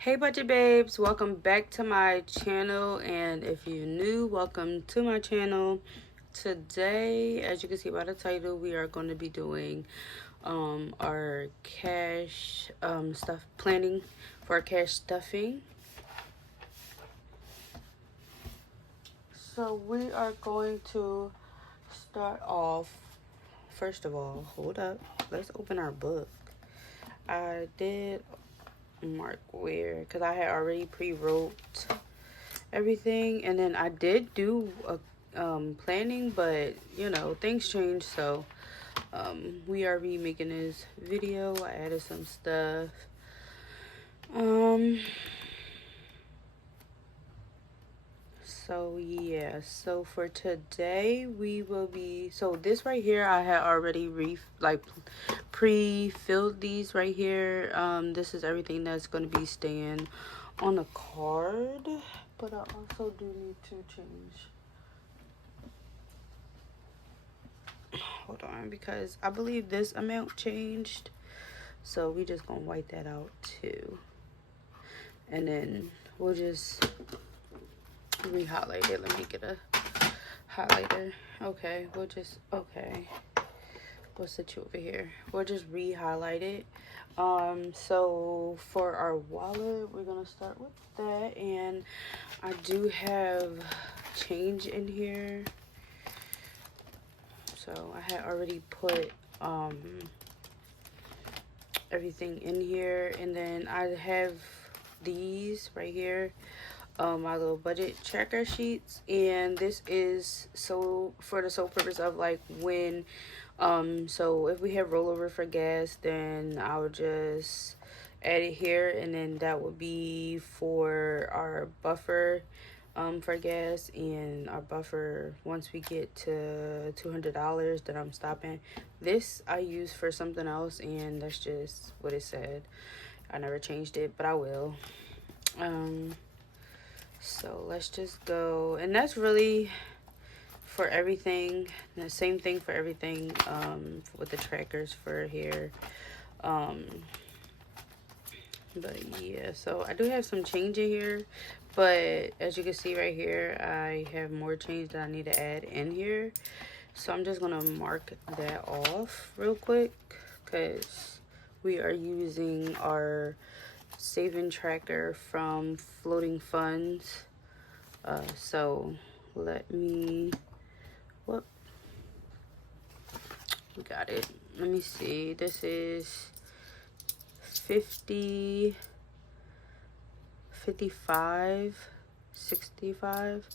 Hey budget babes, welcome back to my channel, and if you're new, welcome to my channel. Today, as you can see by the title, we are going to be doing our cash stuff planning for our cash stuffing. So we are going to start off. First of all, hold up, let's open our book. I did mark where, because I had already pre-wrote everything, and then I did do a planning, but you know, things change, so we are remaking this video. I added some stuff. So yeah, so for today we will be, so this right here I had already pre-filled these right here. This is everything that's going to be staying on the card, but I also do need to change, hold on, because I believe this amount changed, so we just gonna wipe that out too, and then we'll just re-highlight it. Let me get a highlighter. Okay, we'll sit you over here. We'll just re-highlight it. So for our wallet, we're gonna start with that, and I do have change in here. So I had already put everything in here, and then I have these right here, my little budget tracker sheets, and this is so for the sole purpose of like when so if we have rollover for gas, then I'll just add it here, and then that would be for our buffer for gas, and our buffer once we get to $200 that I'm stopping. This I use for something else, and that's just what it said. I never changed it, but I will. So let's just go, and that's really for everything. The same thing for everything with the trackers for here. But yeah, so I do have some change in here, but as you can see right here, I have more change that I need to add in here. So I'm just gonna mark that off real quick, because we are using our saving tracker from Floating Funds. So let me, whoop, we got it. Let me see, this is 50, 55, 65.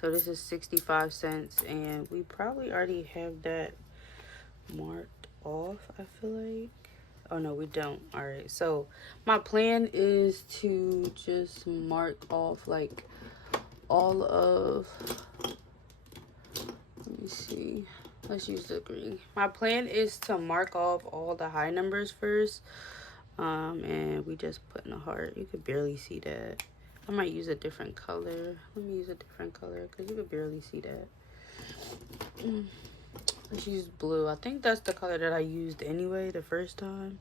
So this is 65 cents, and we probably already have that marked off, I feel like. Oh no, we don't. All right, so my plan is to just mark off like all of, let me see, let's use the green. My plan is to mark off all the high numbers first, and we just put in a heart. You could barely see that. I might use a different color. Let me use a different color, because you could barely see that. Let's use blue. I think that's the color that I used anyway the first time.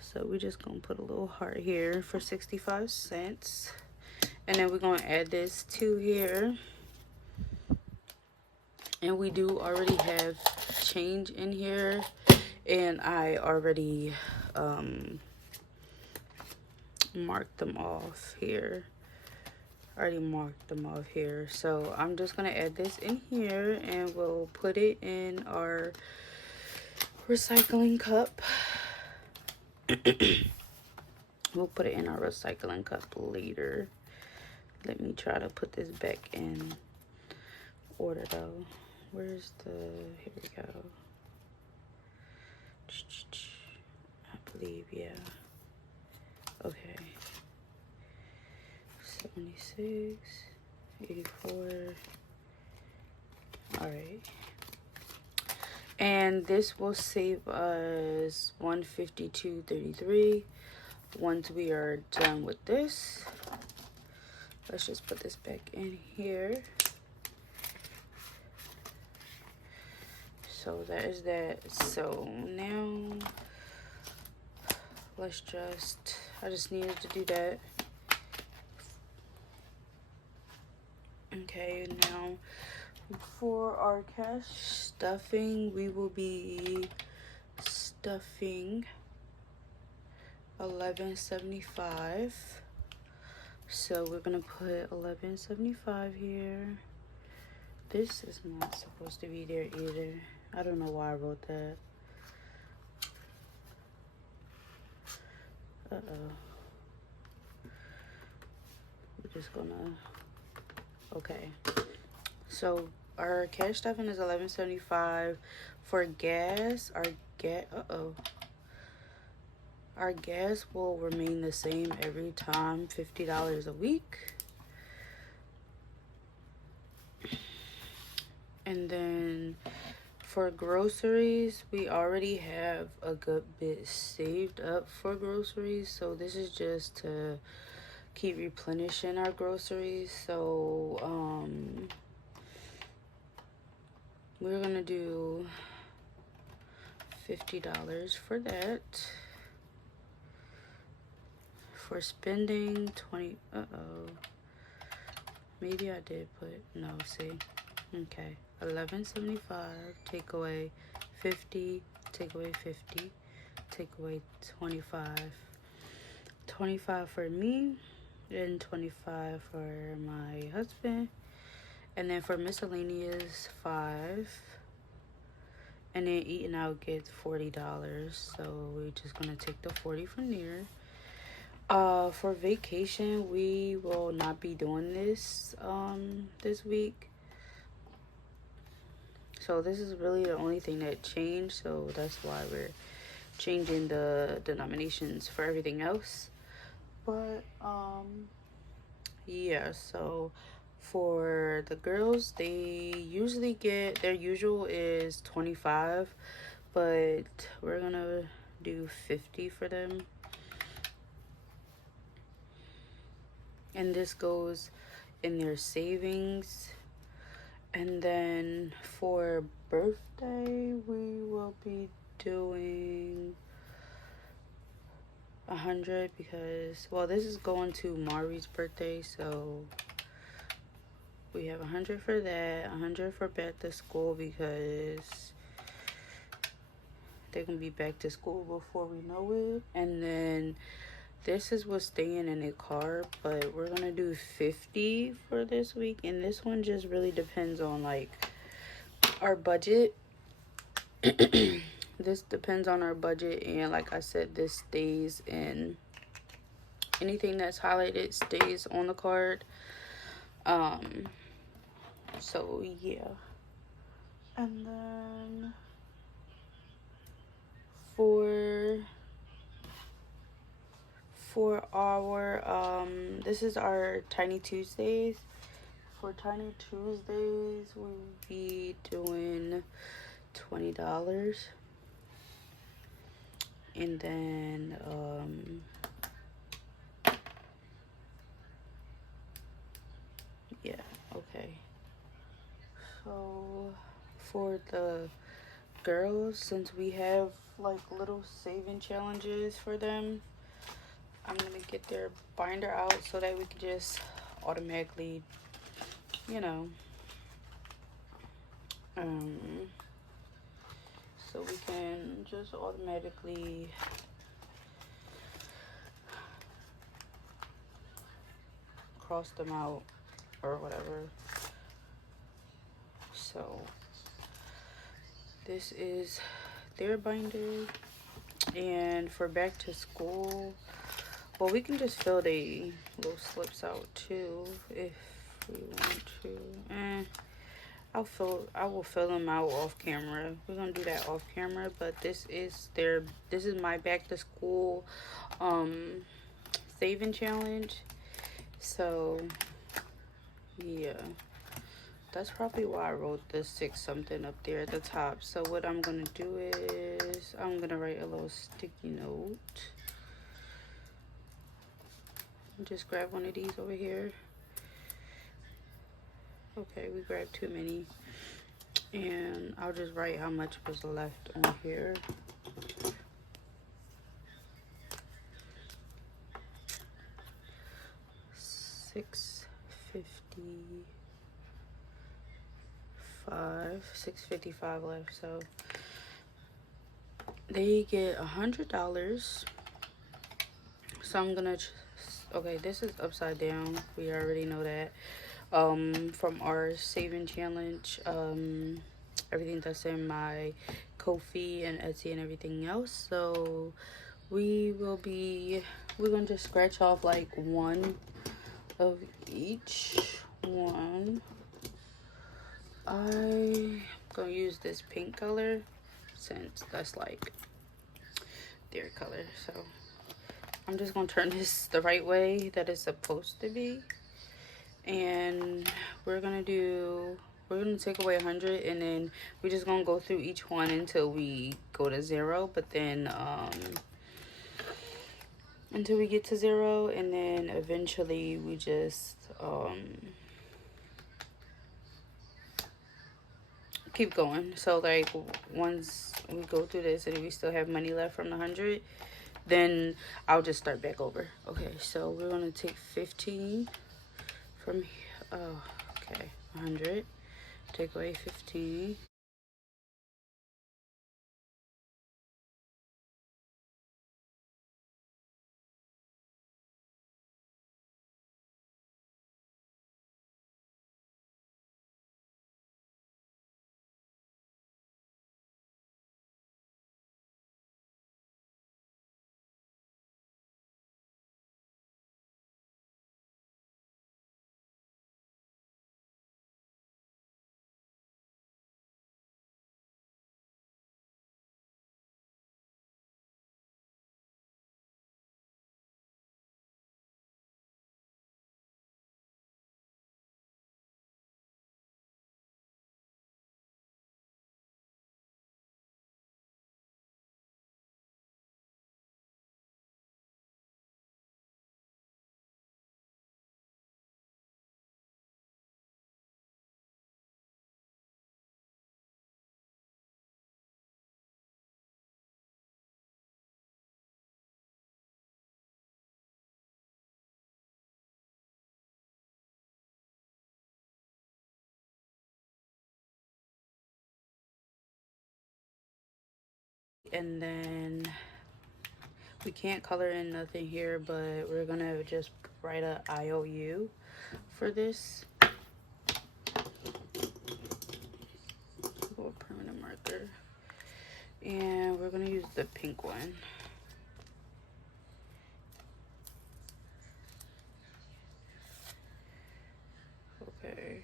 So we're just gonna put a little heart here for 65 cents. And then we're gonna add this to here. And we do already have change in here, and I already marked them off here. So I'm just gonna add this in here, and we'll put it in our recycling cup. We'll put it in our recycling cup later. Let me try to put this back in order though. Where's the, here we go. I believe, yeah. Okay. 76, 84. All right. And this will save us 152.33 once we are done with this. Let's just put this back in here. So that is that. So now let's just, I just needed to do that. Okay, now for our cash stuffing, we will be stuffing $11.75. So we're gonna put $11.75 here. This is not supposed to be there either. I don't know why I wrote that. Uh-oh. We're just gonna, okay. So our cash stuffing is $11.75. For gas, our gas will remain the same every time, $50 a week. And then for groceries, we already have a good bit saved up for groceries. So this is just to keep replenishing our groceries. So we're gonna do $50 for that. For spending 20, maybe I did put, no, see, okay, $11.75, take away 50, take away 50, take away 25, 25 for me, and 25 for my husband, and then for miscellaneous, 5, and then eating out gets $40, so we're just gonna take the 40 from there. For vacation, we will not be doing this this week. So this is really the only thing that changed, so that's why we're changing the denominations for everything else. But yeah, so for the girls, they usually get, their usual is 25, but we're gonna do 50 for them. And this goes in their savings. And then for birthday, we will be doing 100 because, well, this is going to Mari's birthday, so we have 100 for that, 100 for back to school because they're gonna be back to school before we know it. And then this is what's staying in the car, but we're gonna do 50 for this week, and this one just really depends on like our budget. This depends on our budget, and like I said, this stays in, anything that's highlighted stays on the card. So yeah. And then for our this is our Tiny Tuesdays. For Tiny Tuesdays, we'll be doing $20. And then yeah, okay. So for the girls, since we have like little saving challenges for them, I'm gonna get their binder out so that we can just automatically, you know, so we can just automatically cross them out or whatever. So this is their binder. And for back to school, well, we can just fill the little slips out too if we want to. I will fill them out off camera. We're gonna do that off camera, but this is my back to school saving challenge. So yeah, that's probably why I wrote the 6 something up there at the top. So what I'm gonna do is I'm gonna write a little sticky note. Just grab one of these over here. Okay, we grabbed too many. And I'll just write how much was left on here. $6.50. 655 left. So they get $100. So I'm gonna okay, this is upside down, we already know that, from our saving challenge, everything that's in my Ko-fi and Etsy and everything else. So we're gonna just scratch off like one of each one. I'm gonna use this pink color since that's like their color. So I'm just gonna turn this the right way that it's supposed to be, and we're gonna take away 100, and then we're just gonna go through each one until we go to 0. But then until we get to 0, and then eventually we just keep going. So like once we go through this and we still have money left from the 100, then I'll just start back over. Okay, so we're gonna take 15 from here. Oh, okay, 100, take away 15. And then we can't color in nothing here, but we're gonna just write a IOU for this. Go with permanent marker, and we're gonna use the pink one. Okay,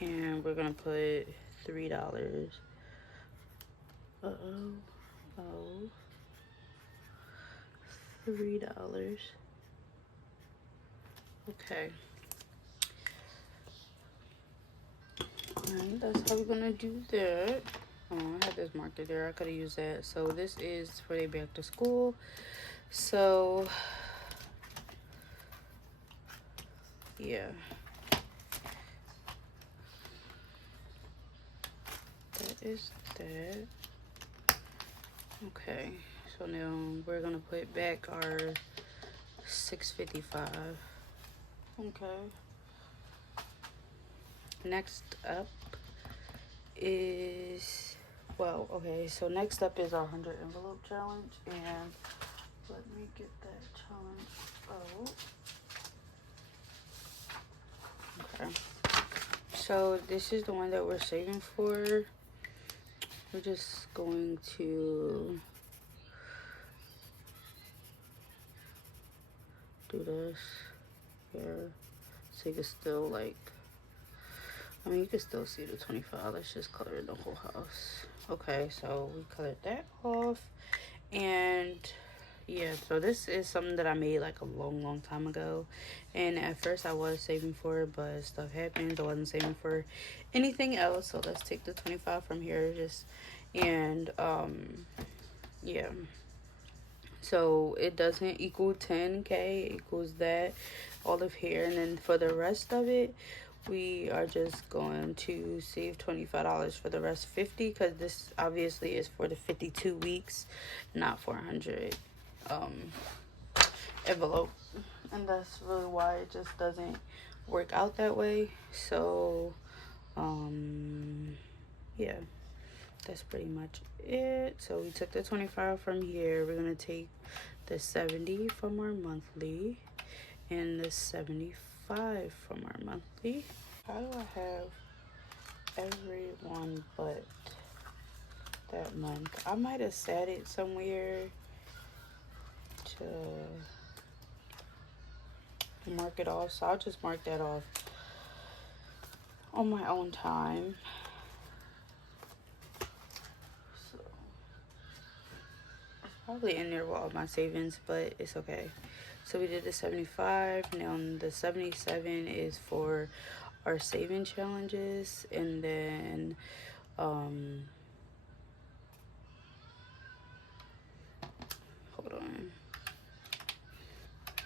and we're gonna put $3. Oh, $3. Okay. Alright, that's how we're gonna do that. Oh, I had this marker there. I could have used that. So this is for their back to school. So yeah, that is that. Okay, so now we're gonna put back our 655. Okay. Next up is, well, okay, so next up is our 100 envelope challenge, and let me get that challenge out. Okay. So this is the one that we're saving for. We're just going to do this here, so you can still like, I mean, you can still see the 25. Let's just color the whole house. Okay, so we colored that off, and yeah, so this is something that I made like a long time ago, and at first I was saving for it, but stuff happened. I wasn't saving for anything else. So let's take the 25 from here, just, and yeah, so it doesn't equal 10k, it equals that, all of here, and then for the rest of it we are just going to save $25 for the rest 50, because this obviously is for the 52 weeks, not for 100 envelope, and that's really why it just doesn't work out that way. So yeah, that's pretty much it. So we took the 25 from here. We're gonna take the 70 from our monthly and the 75 from our monthly. How do I have everyone but that month? I might have set it somewhere to mark it off, so I'll just mark that off on my own time. So it's probably in there with all my savings, but it's okay. So we did the 75. Now the 77 is for our saving challenges, and then hold on,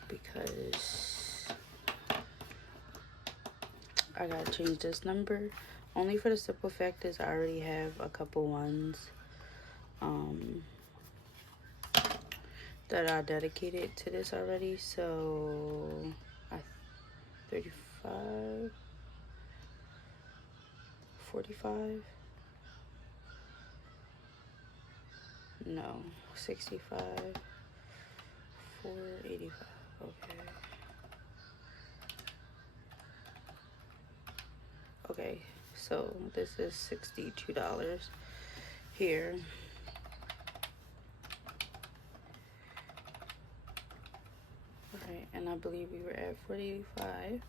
because I gotta change this number only for the simple fact is I already have a couple ones that I dedicated to this already. So I 35, 45, no, 65, 485. Okay. Okay, so this is $62 here. Alright, and I believe we were at 485.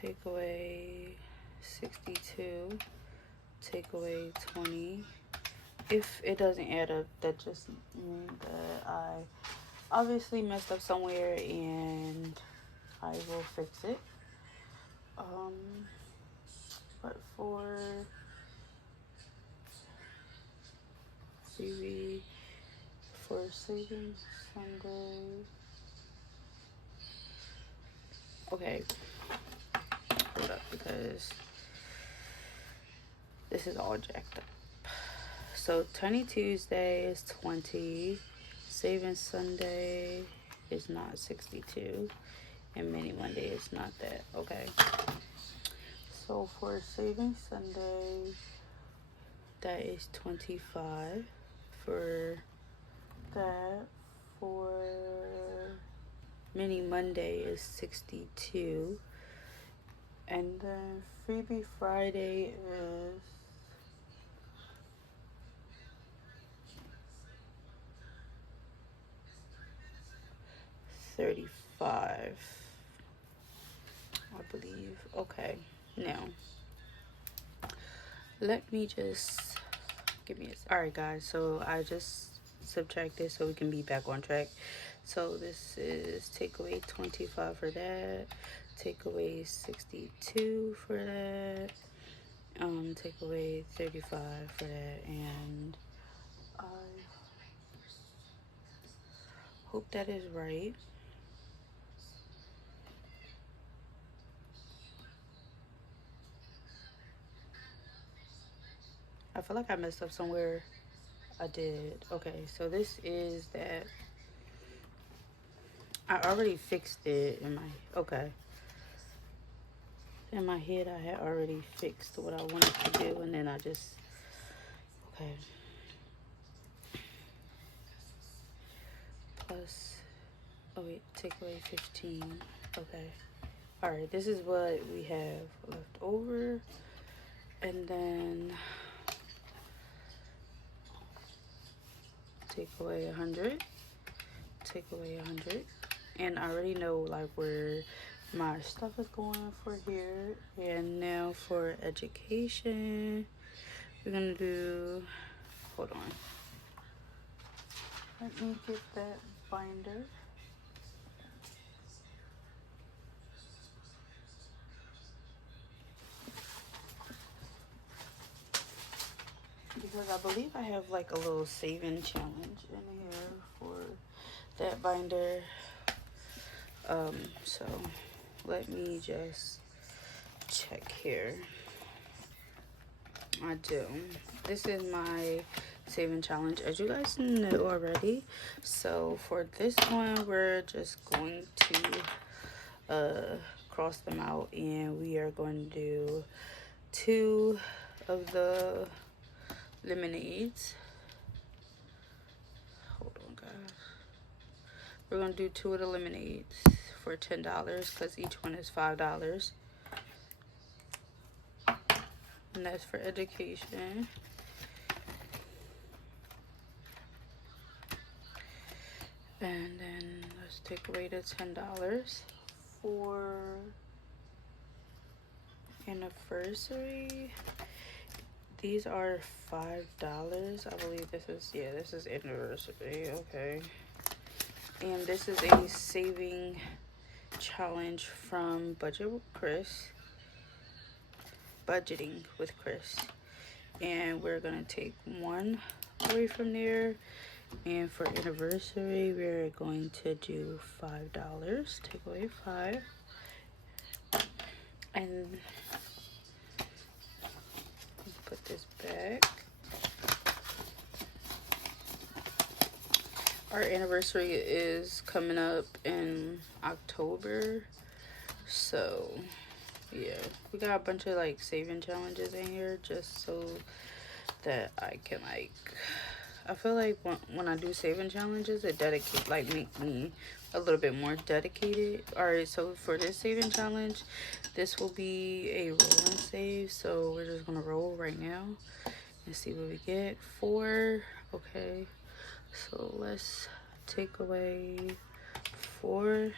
Take away 62. Take away 20. If it doesn't add up, that just means that I obviously messed up somewhere and I will fix it. But for CV, for Saving Sunday, okay, hold up, because this is all jacked up. So Tiny Tuesday is 20, Saving Sunday is not 62, and Mini Monday is not that. Okay, so for Saving Sunday, that is 25. For that, for Mini Monday is 62, and then Freebie Friday is 35, I believe. Okay, now let me just give me a. All right, guys, so I just subtracted so we can be back on track. So this is take away 25 for that, take away 62 for that, take away 35 for that, and I hope that is right. I feel like I messed up somewhere. I did. Okay, so this is that. I already fixed it in my, okay. In my head, I had already fixed what I wanted to do, and then I just, okay. Plus, oh wait, take away 15. Okay. All right, this is what we have left over. And then take away 100. Take away 100. And I already know like where my stuff is going for here. And now for education, we're gonna do, hold on, let me get that binder. Because I believe I have like a little saving challenge in here for that binder. So let me just check here. I do. This is my saving challenge, as you guys know already. So for this one, we're just going to cross them out, and we are going to do 2 of the lemonades. Hold on, guys. We're going to do 2 of the lemonades for $10 because each one is $5. And that's for education. And then let's take away the $10 for anniversary. These are $5. I believe this is, yeah, this is anniversary. Okay. And this is a saving challenge from Budgeting with Chris. And we're gonna take 1 away from there. And for anniversary, we're going to do $5. Take away 5. And put this back. Our anniversary is coming up in October. So, yeah. We got a bunch of, like, saving challenges in here just so that I can, like... I feel like when I do saving challenges, it make me a little bit more dedicated. Alright, so for this saving challenge, this will be a roll and save. So we're just gonna roll right now and see what we get. 4. Okay, so let's take away 4.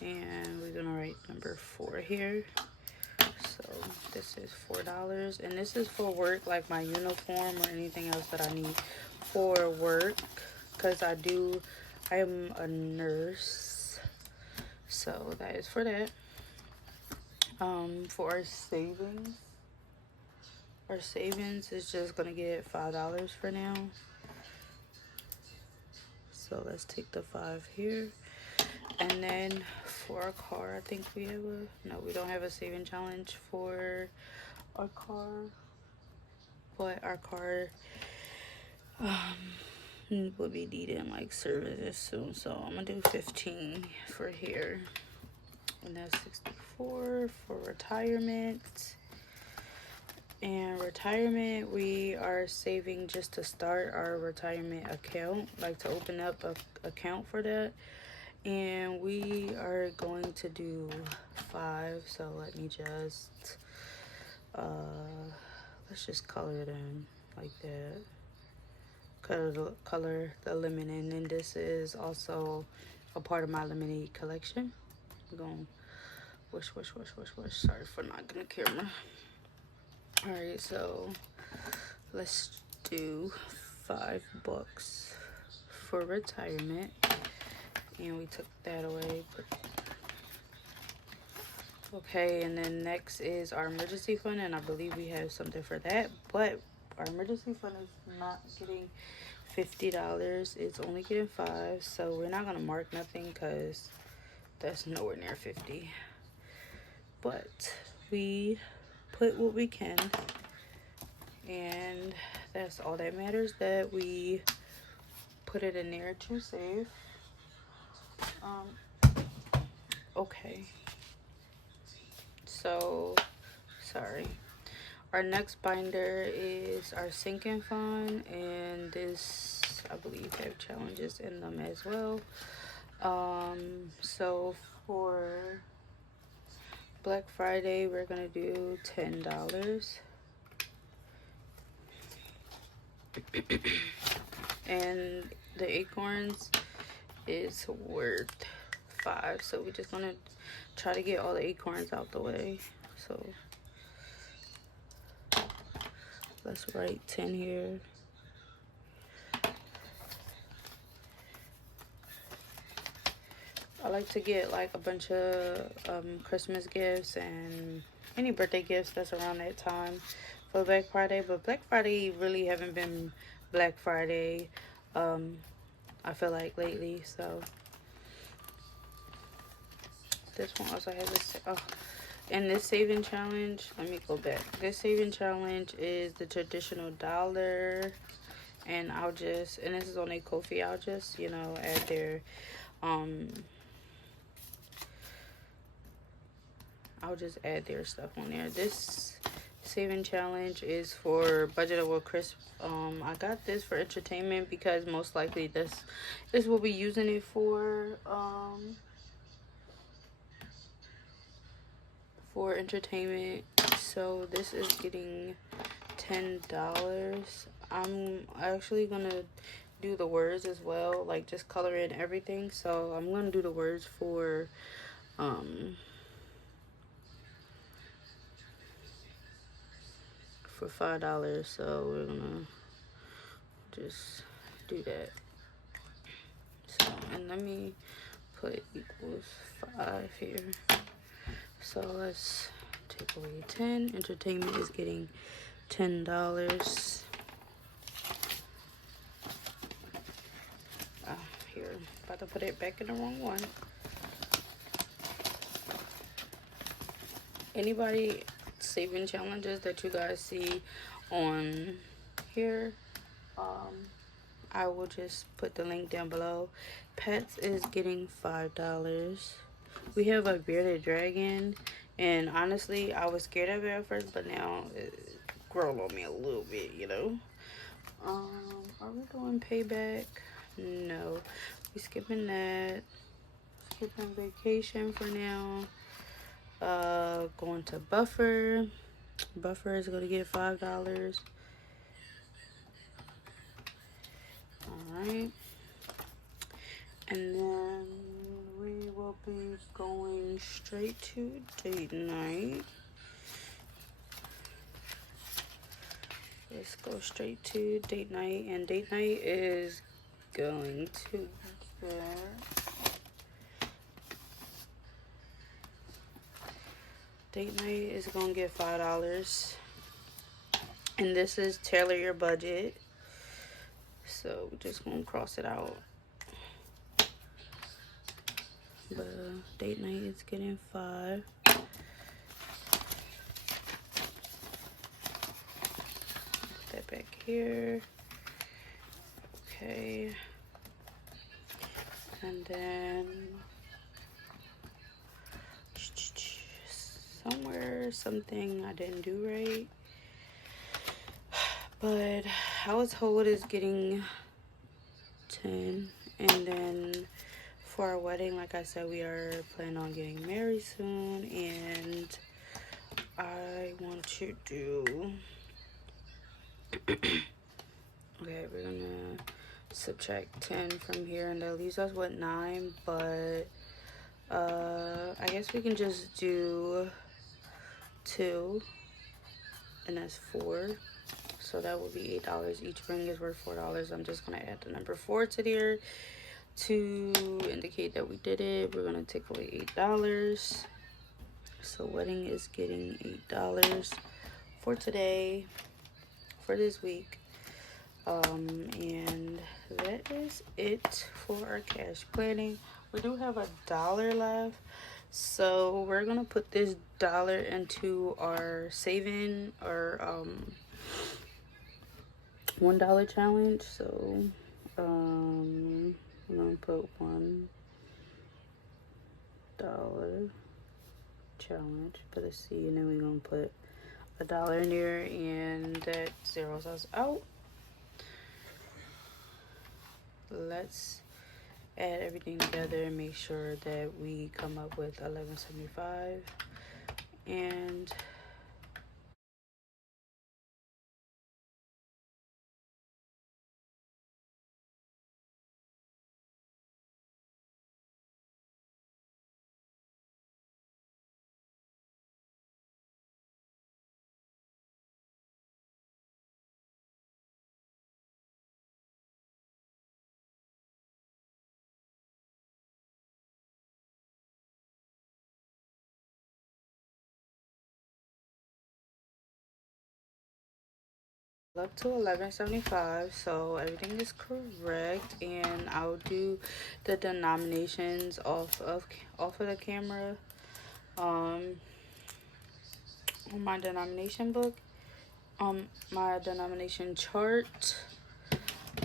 And we're gonna write number 4 here. So this is $4, and this is for work, like my uniform or anything else that I need for work, because I am a nurse, so that is for that. For our savings is just gonna get $5 for now. So let's take the 5 here. And then for our car, I think we have no, we don't have a saving challenge for our car. But our car will be needing like services soon. So I'm gonna do 15 for here. And that's 64 for retirement. And retirement, we are saving just to start our retirement account, like to open up an account for that. And we are going to do 5. So let me just let's just color it in like that. Color the lemon in, and this is also a part of my lemonade collection. We're gonna wish. Sorry for not getting the camera. Alright, so let's do $5 for retirement. And we took that away. Okay, and then next is our emergency fund, and I believe we have something for that. But our emergency fund is not getting $50. It's only getting 5. So we're not gonna mark nothing because that's nowhere near 50. But we put what we can, and that's all that matters, that we put it in there to save. Okay, so sorry, our next binder is our sinking fund, and this I believe have challenges in them as well. So for Black Friday, we're gonna do $10. And the acorns is worth 5. So we're just gonna try to get all the acorns out the way. So let's write 10 here. I like to get like a bunch of Christmas gifts and any birthday gifts that's around that time for Black Friday. But Black Friday really haven't been Black Friday, I feel like, lately. So this one also has this. Oh, and this saving challenge, let me go back. This saving challenge is the traditional $1, and I'll just, and this is on a Ko-fi, I'll just, you know, add their I'll just add their stuff on there. This saving challenge is for budget with crisp. I got this for entertainment because most likely this will be using it for entertainment. So this is getting $10. I'm actually gonna do the words as well, like just color in everything. So I'm gonna do the words for $5. So we're gonna just do that. So, and let me put equals 5 here. So let's take away 10. Entertainment is getting $10. Here, about to put it back in the wrong one. Anybody saving challenges that you guys see on here, I will just put the link down below. Pets is getting $5. We have a bearded dragon, and honestly I was scared of it at first, but now it grown on me a little bit, you know. Are we doing payback? No, we skipping that. Skipping vacation for now. Going to Buffer. Buffer is gonna get $5. Alright. And then we will be going straight to date night. Let's go straight to date night, and date night is going to date night is gonna get $5, and this is tailor your budget. So we're just gonna cross it out. But date night is getting $5. Put that back here. Okay. And then something I didn't do right, but I was told is getting 10. And then for our wedding, like I said, we are planning on getting married soon, and I want to do okay, we're gonna subtract 10 from here, and that leaves us with 9. But I guess we can just do 2, and that's 4. So that would be $8. Each ring is worth $4. I'm just gonna add the number 4 to there to indicate that we did it. We're gonna take away $8. So wedding is getting $8 for today, for this week. And that is it for our cash planning. We do have $1 left, so we're gonna put this $1 into our saving, or $1 challenge. So I'm gonna put $1 challenge, put a C, and then we're gonna put $1 in there, and that zeroes us out. Let's add everything together and make sure that we come up with $11.75. And up to $11.75, so everything is correct. And I'll do the denominations off of the camera on my denomination book, my denomination chart.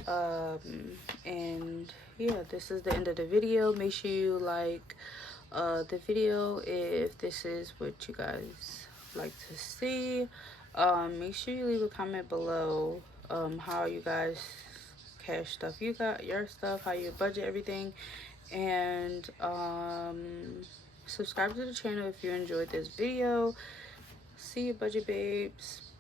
And yeah, this is the end of the video. Make sure you like the video if this is what you guys like to see. Make sure you leave a comment below how you guys cash stuff you got, your stuff, how you budget everything, and subscribe to the channel if you enjoyed this video. See you, budget babes.